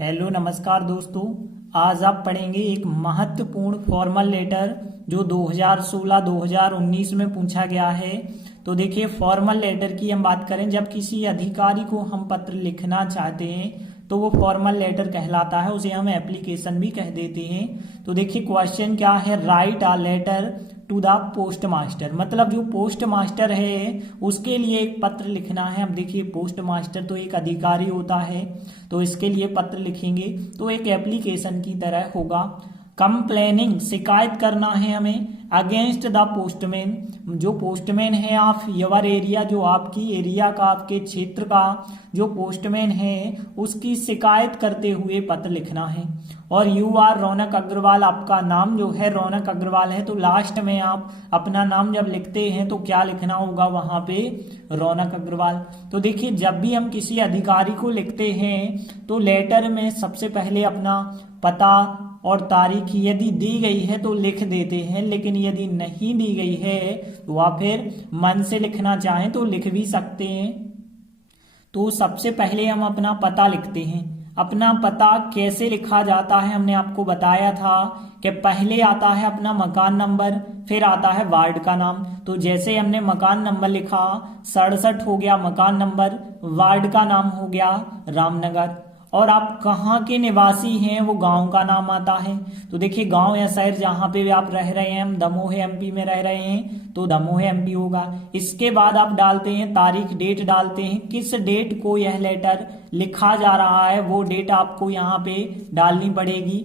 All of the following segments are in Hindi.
हेलो नमस्कार दोस्तों। आज आप पढ़ेंगे एक महत्वपूर्ण फॉर्मल लेटर जो 2016-2019 में पूछा गया है। तो देखिए, फॉर्मल लेटर की हम बात करें, जब किसी अधिकारी को हम पत्र लिखना चाहते हैं तो वो फॉर्मल लेटर कहलाता है, उसे हम एप्लीकेशन भी कह देते हैं। तो देखिए क्वेश्चन क्या है, write a letter to the postmaster, मतलब जो पोस्ट मास्टर है उसके लिए एक पत्र लिखना है। अब देखिए, पोस्ट मास्टर तो एक अधिकारी होता है, तो इसके लिए पत्र लिखेंगे तो एक एप्लीकेशन की तरह होगा। कंप्लेनिंग, शिकायत करना है हमें अगेंस्ट द पोस्टमैन, जो पोस्टमैन है ऑफ योर एरिया, जो आपकी एरिया का, आपके क्षेत्र का जो पोस्टमैन है उसकी शिकायत करते हुए पत्र लिखना है। और यू आर रौनक अग्रवाल, आपका नाम जो है रौनक अग्रवाल है, तो लास्ट में आप अपना नाम जब लिखते हैं तो क्या लिखना होगा वहां पे, रौनक अग्रवाल। तो देखिए, जब भी हम किसी अधिकारी को लिखते हैं तो लेटर में सबसे पहले अपना पता और तारीख यदि दी गई है तो लिख देते हैं, लेकिन यदि नहीं दी गई है तो आप फिर मन से लिखना चाहें तो लिख भी सकते हैं। तो सबसे पहले हम अपना पता लिखते हैं। अपना पता कैसे लिखा जाता है हमने आपको बताया था कि पहले आता है अपना मकान नंबर, फिर आता है वार्ड का नाम। तो जैसे हमने मकान नंबर लिखा 67 हो गया मकान नंबर, वार्ड का नाम हो गया रामनगर, और आप कहाँ के निवासी हैं वो गांव का नाम आता है। तो देखिए, गांव या शहर जहां पे भी आप रह रहे हैं, हम दमोह एमपी में रह रहे हैं तो दमोह एमपी होगा। इसके बाद आप डालते हैं तारीख, डेट डालते हैं, किस डेट को यह लेटर लिखा जा रहा है वो डेट आपको यहाँ पे डालनी पड़ेगी।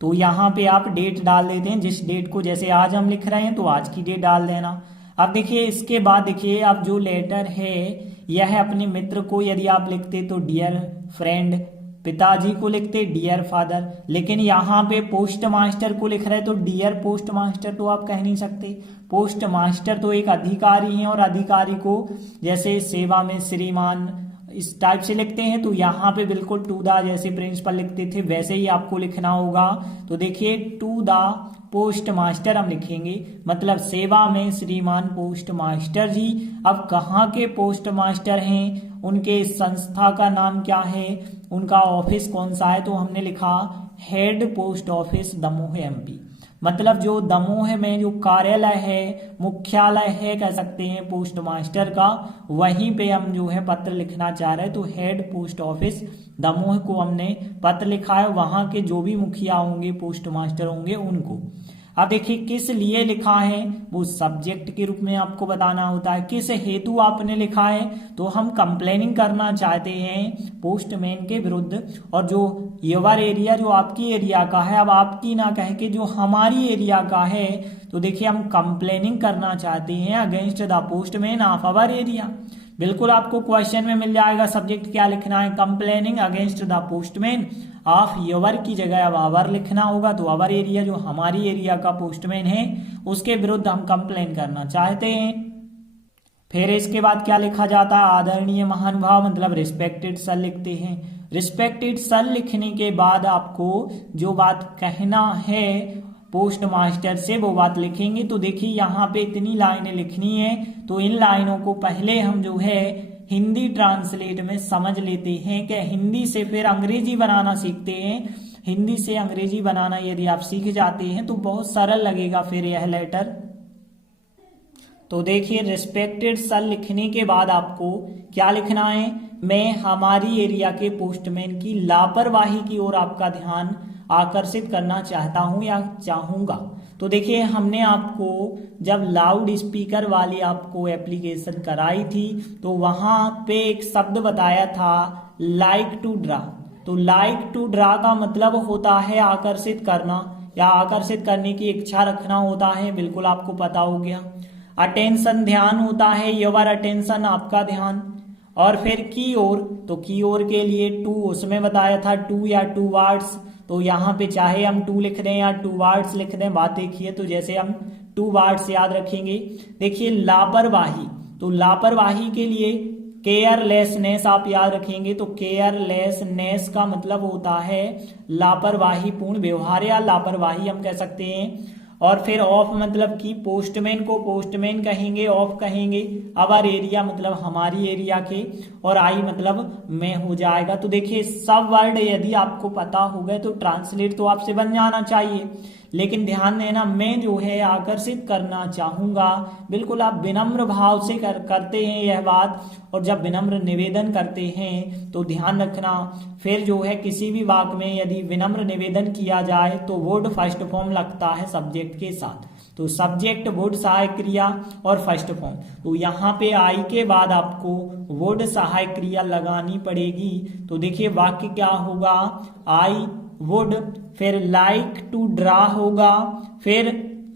तो यहाँ पे आप डेट डाल देते हैं, जिस डेट को, जैसे आज हम लिख रहे हैं तो आज की डेट डाल देना। अब देखिए, इसके बाद देखिए, अब जो लेटर है यह अपने मित्र को यदि आप लिखते तो डियर फ्रेंड, पिताजी को लिखते डियर फादर, लेकिन यहाँ पे पोस्ट मास्टर को लिख रहे तो डियर पोस्ट मास्टर तो आप कह नहीं सकते। पोस्ट मास्टर तो एक अधिकारी है और अधिकारी को जैसे सेवा में श्रीमान इस टाइप से लिखते हैं, तो यहाँ पे बिल्कुल टू द, जैसे प्रिंसिपल लिखते थे वैसे ही आपको लिखना होगा। तो देखिए, टू द पोस्ट मास्टर हम लिखेंगे, मतलब सेवा में श्रीमान पोस्ट मास्टर जी। अब कहाँ के पोस्ट मास्टर हैं, उनके संस्था का नाम क्या है, उनका ऑफिस कौन सा है, तो हमने लिखा head post office Damoh MP, मतलब जो दमोह में जो कार्यालय है, मुख्यालय है कह सकते हैं पोस्ट मास्टर का, वहीं पे हम जो है पत्र लिखना चाह रहे हैं। तो हेड पोस्ट ऑफिस दमोह को हमने पत्र लिखा है, वहां के जो भी मुखिया होंगे, पोस्ट मास्टर होंगे उनको। अब देखिए, किस लिए लिखा है वो सब्जेक्ट के रूप में आपको बताना होता है। किस हेतु आपने लिखा है, तो हम कंप्लेनिंग करना चाहते हैं पोस्टमैन के विरुद्ध, और जो योर एरिया, जो आपकी एरिया का है, अब आपकी ना कह के जो हमारी एरिया का है, तो देखिए हम कंप्लेनिंग करना चाहते हैं against the postman of our area. बिल्कुल आपको क्वेश्चन में मिल जाएगा सब्जेक्ट क्या लिखना है, complaining against the postman of your की जगह अब आवर लिखना होगा। तो आवर एरिया, जो हमारी एरिया का पोस्टमैन है उसके विरुद्ध हम कंप्लेन करना चाहते हैं। फिर इसके बाद क्या लिखा जाता है, आदरणीय महानुभाव, मतलब रिस्पेक्टेड सर लिखते हैं। रिस्पेक्टेड सर लिखने के बाद आपको जो बात कहना है पोस्ट मास्टर से वो बात लिखेंगे। तो देखिए, यहाँ पे इतनी लाइनें लिखनी है, तो इन लाइनों को पहले हम जो है हिंदी ट्रांसलेट में समझ लेते हैं कि हिंदी से फिर अंग्रेजी बनाना सीखते हैं। हिंदी से अंग्रेजी बनाना यदि आप सीख जाते हैं तो बहुत सरल लगेगा फिर यह लेटर। तो देखिए, रिस्पेक्टेड सर लिखने के बाद आपको क्या लिखना है, मैं हमारी एरिया के पोस्टमैन की लापरवाही की ओर आपका ध्यान आकर्षित करना चाहता हूं या चाहूंगा। तो देखिए, हमने आपको जब लाउड स्पीकर वाली आपको एप्लीकेशन कराई थी तो वहां पे एक शब्द बताया था लाइक टू ड्रा। तो लाइक टू ड्रा का मतलब होता है आकर्षित करना या आकर्षित करने की इच्छा रखना होता है, बिल्कुल आपको पता हो गया। अटेंशन, ध्यान होता है, योर अटेंशन, आपका ध्यान। और फिर की ओर, तो की ओर के लिए टू, उसमें बताया था टू या टू वर्ड्स, तो यहाँ पे चाहे हम टू लिख दें या टू वर्ड्स लिख दें, बात एक ही है, तो जैसे हम टू वर्ड्स याद रखेंगे। देखिए, लापरवाही, तो लापरवाही के लिए केयरलेसनेस आप याद रखेंगे। तो केयरलेसनेस का मतलब होता है लापरवाही पूर्ण व्यवहार या लापरवाही हम कह सकते हैं। और फिर ऑफ मतलब कि पोस्टमैन को पोस्टमैन कहेंगे, ऑफ कहेंगे, अवर एरिया मतलब हमारी एरिया के, और आई मतलब में हो जाएगा। तो देखिए सब वर्ड यदि आपको पता हो गए तो ट्रांसलेट तो आपसे बन जाना चाहिए, लेकिन ध्यान देना मैं जो है आकर्षित करना चाहूंगा, बिल्कुल आप विनम्र भाव से करते हैं यह बात, और जब विनम्र निवेदन करते हैं तो ध्यान रखना फिर जो है किसी भी वाक्य में यदि विनम्र निवेदन किया जाए तो वुड फर्स्ट फॉर्म लगता है सब्जेक्ट के साथ। तो सब्जेक्ट वुड सहायक क्रिया और फर्स्ट फॉर्म, तो यहाँ पे आई के बाद आपको वुड सहायक क्रिया लगानी पड़ेगी। तो देखिए वाक्य क्या होगा, आई वुड, फिर लाइक टू ड्रा होगा, फिर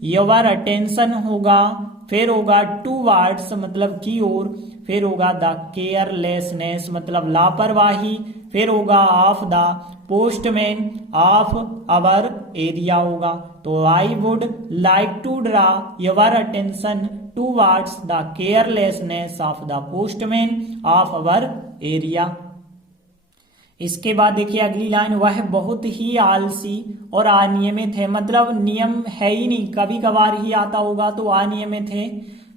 योर अटेंशन होगा, फिर होगा टूवर्ड्स मतलब की ओर, फिर होगा द केयरलेसनेस मतलब लापरवाही, फिर होगा of the postman of our area होगा। तो I would like to draw your attention towards the carelessness of the postman of our area. इसके बाद देखिए अगली लाइन, वह बहुत ही आलसी और अनियमित है, मतलब नियम है ही नहीं, कभी कभार ही आता होगा तो अनियमित है,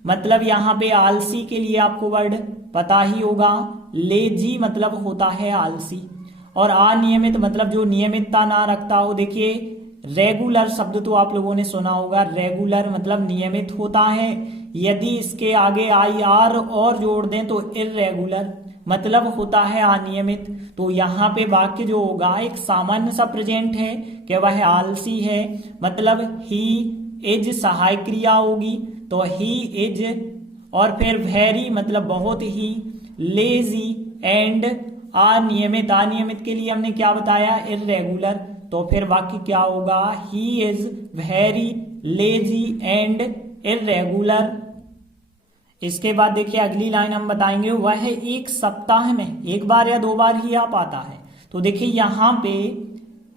मतलब यहाँ पे आलसी के लिए आपको वर्ड पता ही होगा, लेजी मतलब होता है आलसी, और अनियमित मतलब जो नियमितता ना रखता हो। देखिए रेगुलर शब्द तो आप लोगों ने सुना होगा, रेगुलर मतलब नियमित होता है, यदि इसके आगे आई आर और जोड़ दें तो इर्रेगुलर मतलब होता है अनियमित। तो यहाँ पे वाक्य जो होगा एक सामान्य सा प्रेजेंट है कि वह आलसी है, मतलब ही इज सहायक क्रिया होगी, तो ही इज, और फिर वेरी मतलब बहुत ही, लेजी एंड अनियमित, अनियमित के लिए हमने क्या बताया, इर्रेगुलर, तो फिर वाक्य क्या होगा, ही is very lazy and irregular. इसके बाद देखिए अगली लाइन हम बताएंगे, वह एक सप्ताह में एक बार या 2 बार ही आ पाता है। तो देखिए यहाँ पे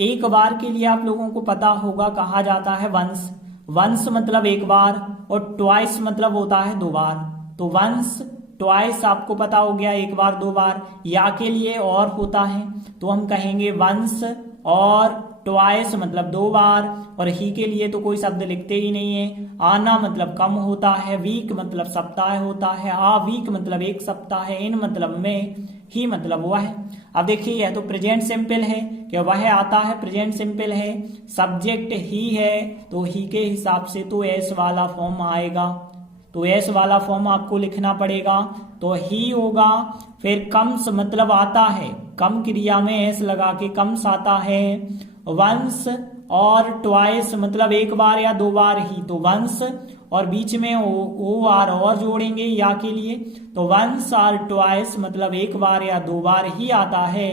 एक बार के लिए आप लोगों को पता होगा कहा जाता है वंस, वंस मतलब एक बार, और ट्वाइस मतलब होता है 2 बार। तो वंस ट्वाइस आपको पता हो गया, एक बार 2 बार। या के लिए और होता है तो हम कहेंगे वंस और ट्वाइस मतलब 2 बार, और ही के लिए तो कोई शब्द लिखते ही नहीं है। आना मतलब कम होता है, वीक मतलब सप्ताह होता है, आ वीक मतलब एक सप्ताह है, इन मतलब में, ही मतलब वह। अब देखिए यह तो प्रेजेंट सिंपल है कि वह आता है, प्रेजेंट सिंपल है, सब्जेक्ट ही है तो ही के हिसाब से तो एस वाला फॉर्म आएगा, तो एस वाला फॉर्म आपको लिखना पड़ेगा, तो ही होगा। फिर कम्स मतलब आता है, कम क्रिया में एस लगा के कम्स आता है। वंस और ट्वाइस मतलब एक बार या 2 बार ही, तो वंस, और बीच में ओ आर और जोड़ेंगे या के लिए, तो वंस और ट्वाइस मतलब एक बार या 2 बार ही आता है।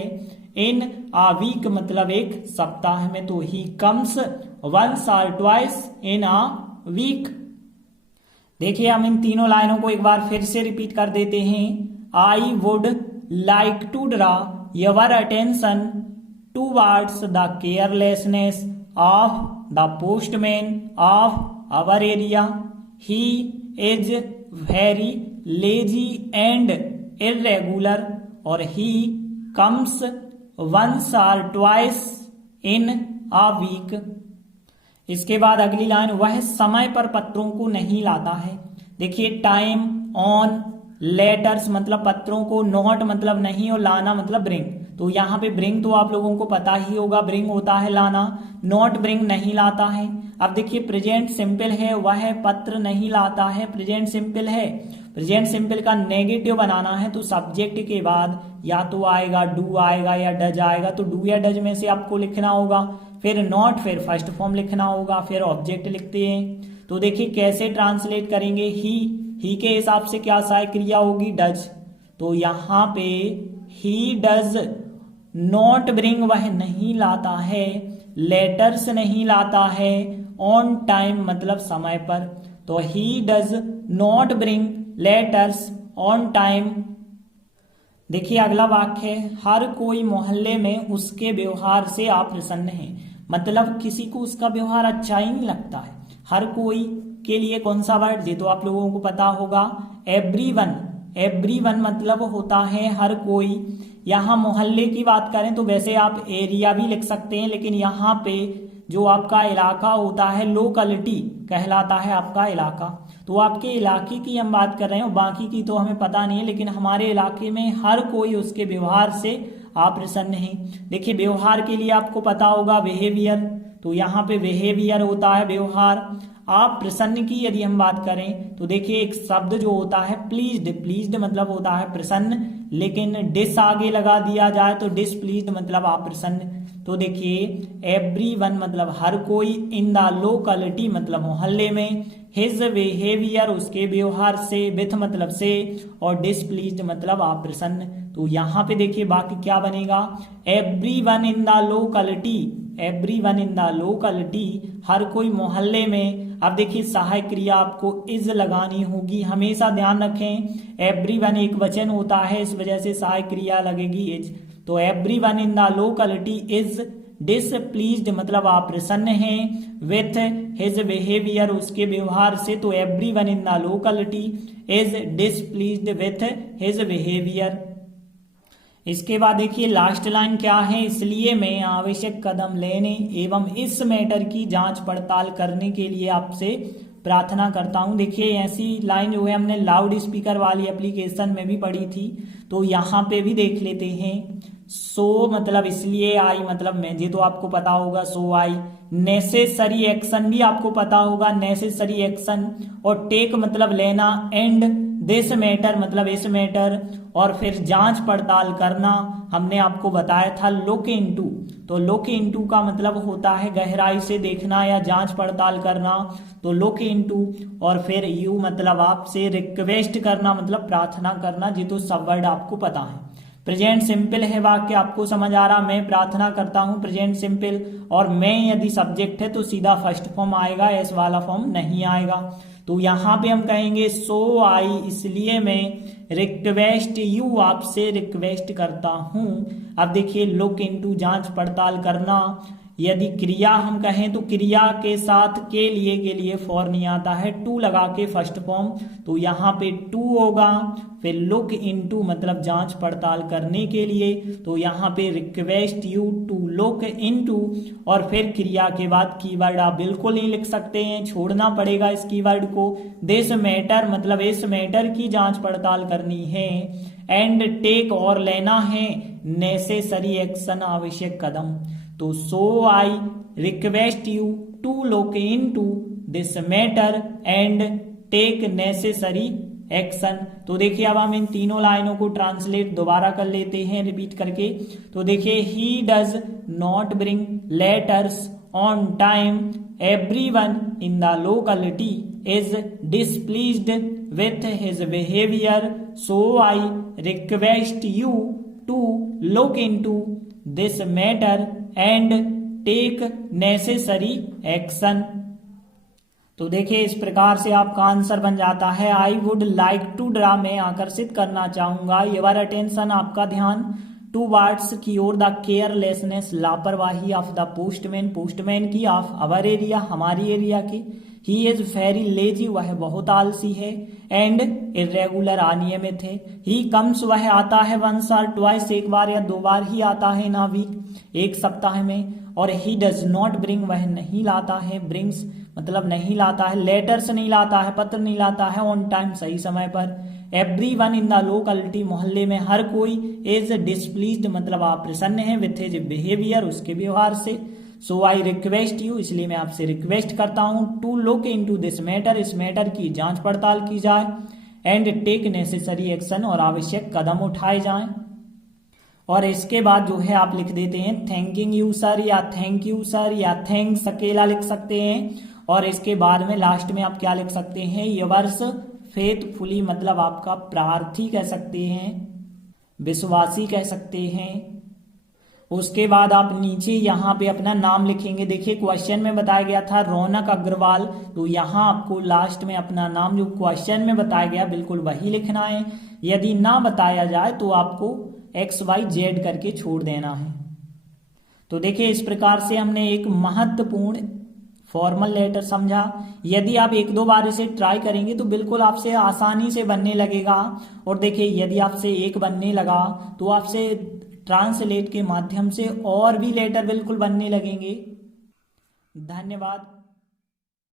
इन आ वीक मतलब एक सप्ताह में, तो ही comes once or twice in a week. देखिए हम इन तीनों लाइनों को एक बार फिर से रिपीट कर देते हैं। I would like to draw your attention towards the carelessness of the postman of our area, he is very lazy and irregular, or he comes once or twice in a week. इसके बाद अगली लाइन, वह समय पर पत्रों को नहीं लाता है। देखिए टाइम, ऑन, लेटर्स मतलब पत्रों को, नॉट मतलब नहीं, और लाना मतलब ब्रिंग। तो यहाँ पे ब्रिंग तो आप लोगों को पता ही होगा, ब्रिंग होता है लाना, नॉट ब्रिंग नहीं लाता है। अब देखिए प्रेजेंट सिंपल है, वह पत्र नहीं लाता है, प्रेजेंट सिंपल है, प्रेजेंट सिंपल का नेगेटिव बनाना है तो सब्जेक्ट के बाद या तो आएगा डू आएगा या डज आएगा, तो डू या डज में से आपको लिखना होगा, फिर नॉट, फिर फर्स्ट फॉर्म लिखना होगा, फिर ऑब्जेक्ट लिखते हैं। तो देखिए कैसे ट्रांसलेट करेंगे, ही के हिसाब से क्या सहायक क्रिया होगी, डज, तो यहाँ पे ही डज नॉट ब्रिंग वह नहीं लाता है, लेटर्स नहीं लाता है, ऑन टाइम मतलब समय पर, तो ही does not bring letters on time. देखिए अगला वाक्य है, हर कोई मोहल्ले में उसके व्यवहार से अप्रसन्न है, मतलब किसी को उसका व्यवहार अच्छा ही नहीं लगता है। हर कोई के लिए कौन सा वर्ड, ये तो आप लोगों को पता होगा, एवरीवन, एवरीवन मतलब होता है हर कोई। यहाँ मोहल्ले की बात करें तो वैसे आप एरिया भी लिख सकते हैं, लेकिन यहाँ पे जो आपका इलाका होता है लोकलिटी कहलाता है आपका इलाका। तो आपके इलाके की हम बात कर रहे हैं, बाकी की तो हमें पता नहीं है, लेकिन हमारे इलाके में हर कोई उसके व्यवहार से अप्रसन्न है। देखिए व्यवहार के लिए आपको पता होगा बिहेवियर, तो यहाँ पे बिहेवियर होता है व्यवहार। आप प्रसन्न की यदि हम बात करें तो देखिए एक शब्द जो होता है प्लीज्ड, प्लीज्ड मतलब होता है प्रसन्न, लेकिन डिस आगे लगा दिया जाए तो डिसप्लीज्ड मतलब अप्रसन्न। तो देखिए एवरीवन मतलब हर कोई, इन द लोकलिटी मतलब मोहल्ले में, हिज बिहेवियर उसके व्यवहार से, विथ मतलब से, और डिसप्लीज्ड मतलब अप्रसन्न। तो यहाँ पे देखिए बाकी क्या बनेगा, everyone in the locality, everyone in the locality हर कोई मोहल्ले में। अब देखिए सहायक क्रिया आपको इज लगानी होगी, हमेशा ध्यान रखें एवरीवन एक वचन होता है, इस वजह से सहायक क्रिया लगेगी इज। तो everyone in the locality is displeased मतलब अप्रसन्न है, विथ हिज बिहेवियर उसके व्यवहार से, तो everyone in the locality is displeased with his behaviour. इसके बाद देखिए लास्ट लाइन क्या है, इसलिए मैं आवश्यक कदम लेने एवं इस मैटर की जांच पड़ताल करने के लिए आपसे प्रार्थना करता हूं। देखिए ऐसी लाइन जो है हमने लाउड स्पीकर वाली एप्लीकेशन में भी पढ़ी थी, तो यहाँ पे भी देख लेते हैं। सो मतलब इसलिए, आई मतलब मैं, ये तो आपको पता होगा सो आई। नेसेसरी एक्शन भी आपको पता होगा, नेसेसरी एक्शन। और टेक मतलब लेना, एंड दिस मैटर मतलब इस मैटर, और फिर जांच पड़ताल करना हमने आपको बताया था लुक इनटू। तो लुक इनटू का मतलब होता है गहराई से देखना या जांच पड़ताल करना, तो लुक इनटू। और फिर यू मतलब आपसे, रिक्वेस्ट करना मतलब प्रार्थना करना, ये तो सब वर्ड आपको पता है। प्रेजेंट सिंपल है वाक्य, आपको समझ आ रहा, मैं प्रार्थना करता हूं प्रेजेंट सिंपल, और मैं यदि सब्जेक्ट है तो सीधा फर्स्ट फॉर्म आएगा, एस वाला फॉर्म नहीं आएगा। तो यहाँ पे हम कहेंगे सो आई इसलिए मैं, रिक्वेस्ट यू आपसे रिक्वेस्ट करता हूं। अब देखिए लुक इनटू जांच पड़ताल करना, यदि क्रिया हम कहें तो क्रिया के साथ के लिए फॉर नहीं आता है, टू लगा के फर्स्ट फॉर्म, तो यहाँ पे टू होगा। फिर लुक इनटू मतलब जांच पड़ताल करने के लिए, तो यहाँ पे request you to look into, और फिर क्रिया के बाद कीवर्ड आप बिल्कुल नहीं लिख सकते हैं, छोड़ना पड़ेगा इस कीवर्ड को। दिस मैटर मतलब इस मैटर की जांच पड़ताल करनी है, एंड टेक और लेना है नेसेसरी एक्शन आवश्यक कदम। तो so I request you to look into this matter and take necessary action. तो देखिए अब हम इन तीनों लाइनों को ट्रांसलेट दोबारा कर लेते हैं रिपीट करके। तो देखिए he does not bring letters on time, everyone in the locality is displeased with his behaviour, so I request you to look into this matter and take necessary action. तो देखिए इस प्रकार से आपका आंसर बन जाता है I would like to draw, मैं आकर्षित करना चाहूंगा योर अटेंशन आपका ध्यान, टू वर्ड्स की ओर द केयरलेसनेस लापरवाही ऑफ द पोस्टमैन, पोस्टमैन की, ऑफ अवर एरिया हमारी एरिया की। ही इज वेरी लेजी वह बहुत आलसी है, एंड इरेगुलर अनियमित है। ही कम्स वह आता है, वंस और ट्वाइस एक बार या दो बार ही आता है, इन अ वीक एक सप्ताह में। और ही डज नॉट ब्रिंग वह नहीं लाता है, ब्रिंग्स मतलब नहीं लाता है, लेटर्स नहीं लाता है पत्र नहीं लाता है, ऑन टाइम सही समय पर। एवरीवन इन द लोकलिटी मोहल्ले में हर कोई, इज डिसप्लीज्ड मतलब अप्रसन्न है, विथ हिज बिहेवियर उसके व्यवहार से। सो आई रिक्वेस्ट यू इसलिए मैं आपसे रिक्वेस्ट करता हूं, to look into this matter इस मैटर की जांच पड़ताल की जाए, एंड टेक नेसेसरी एक्शन और आवश्यक कदम उठाए जाएं। और इसके बाद जो है आप लिख देते हैं थैंकिंग यू सर, या थैंक यू सर, या थैंक्स अकेला लिख सकते हैं। और इसके बाद में लास्ट में आप क्या लिख सकते हैं, यवर्स फेथफुली मतलब आपका प्रार्थी कह सकते हैं, विश्वासी कह सकते हैं। उसके बाद आप नीचे यहाँ पे अपना नाम लिखेंगे। देखिए क्वेश्चन में बताया गया था रौनक अग्रवाल, तो यहाँ आपको लास्ट में अपना नाम जो क्वेश्चन में बताया गया बिल्कुल वही लिखना है। यदि ना बताया जाए तो आपको XYZ करके छोड़ देना है। तो देखिए इस प्रकार से हमने एक महत्वपूर्ण फॉर्मल लेटर समझा। यदि आप एक दो बार इसे ट्राई करेंगे तो बिल्कुल आपसे आसानी से बनने लगेगा। और देखिए यदि आपसे एक बनने लगा तो आपसे ट्रांसलेट के माध्यम से और भी लेटर बिल्कुल बनने लगेंगे। धन्यवाद।